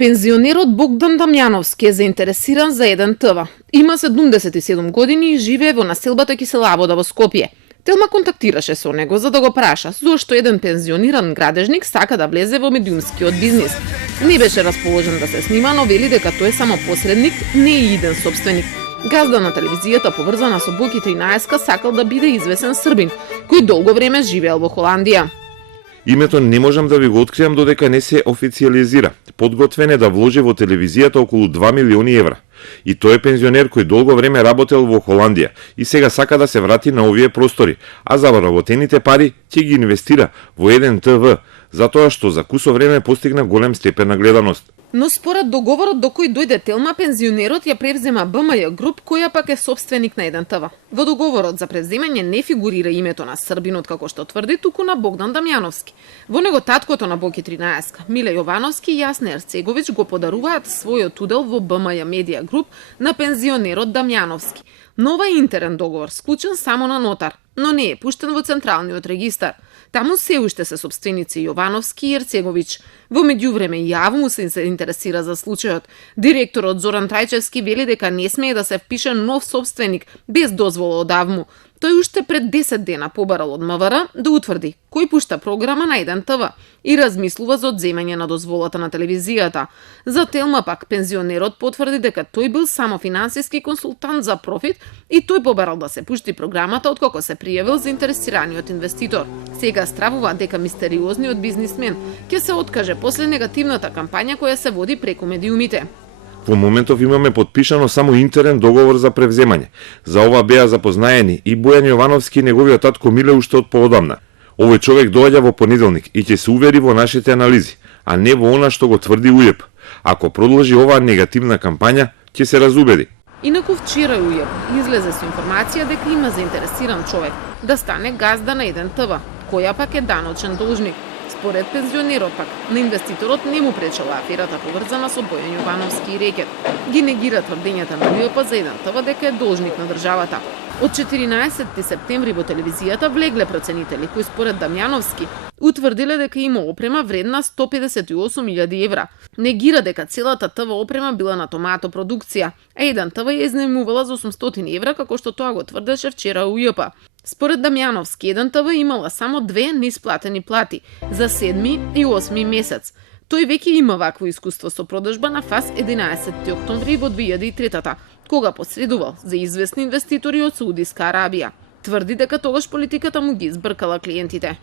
Пензионерот Богдан Дамјановски е заинтересиран за еден ТВ. Има 77 години и живее во населбата Киселавода во Скопје. Телма контактираше со него за да го праша зошто еден пензиониран градежник сака да влезе во медиумскиот бизнис. Не беше расположен да се снима, но вели дека тој е само посредник, не е иден собственик. Газда на телевизијата поврзана со Боки 13 сакал да биде извесен србин, кој долго време живеел во Холандија. Името не можам да ви го откријам додека не се официализира. Подготвен е да вложи во телевизијата околу 2 милиони евра. И тој е пензионер кој долго време работел во Холандија и сега сака да се врати на овие простори, а за вработените пари ќе ги инвестира во еден ТВ, затоа што за кусо време постигна голем степен на гледаност. Но според договорот до кој дојде Телма, пензионерот ја превзема БМЈ Груп, која пак е собственик на еден ТВ. Во договорот за превземање не фигурира името на србинот, како што тврди, туку на Богдан Дамјановски. Во него таткото на Боки 13, Миле Јовановски и Јасна Ерцеговиќ го подаруваат својот удел во БМЈ Медија Груп на пензионерот Дамјановски. Но ова интерен договор склучен само на нотар, но не е пуштен во Централниот регистар. Таму се уште се собственици Јовановски и Ерцеговиќ. Во меѓувреме јавно се интересира за случајот. Директорот Зоран Трајчевски вели дека не смее да се впише нов собственик без дозвола од АВМУ. Тој уште пред 10 дена побарал од МВР да утврди кој пушта програма на еден ТВ и размислува за одземање на дозволата на телевизијата. За Телма пак пензионерот потврди дека тој бил само финансиски консултант за профит и тој побарал да се пушти програмата откако се пријавил заинтересираниот инвеститор. Сега стравува дека мистериозниот бизнисмен ќе се откаже после негативната кампања која се води преку медиумите. Во моментов имаме подпишано само интерен договор за превземање. За ова беа запознаени и Бојан Јовановски и неговиот татко Миле уште од поодамна. Овој човек доаѓа во понеделник и ќе се увери во нашите анализи, а не во она што го тврди УЈЕП. Ако продолжи оваа негативна кампања, ќе се разубеди. Инаку вчера УЈЕП излезе со информација дека има заинтересиран човек да стане газда на еден ТВ, која пак е даночен должник. Според пензионерот пак, на инвеститорот не му пречела аферата поврзана со Бојан Јовановски и рекет. Ги негира тврдењата на УЈЕП за еден ТВ дека е должник на државата. Од 14 септември во телевизијата влегле проценители кои според Дамјановски утврдиле дека има опрема вредна 158.000 евра. Негира дека целата ТВ опрема била на Томато продукција, а еден ТВ ја изнајмувала за 800 евра како што тоа го тврдеше вчера УЈЕП. Според Дамјановски, еден ТВ имала само 2 неисплатени плати за 7 и 8 месец. Тој веќе има вакво искуство со продажба на ФАС 11 октомври во 2003 кога посредувал за известни инвеститори од Саудиска Арабија. Тврди дека тогаш политиката му ги избркала клиентите.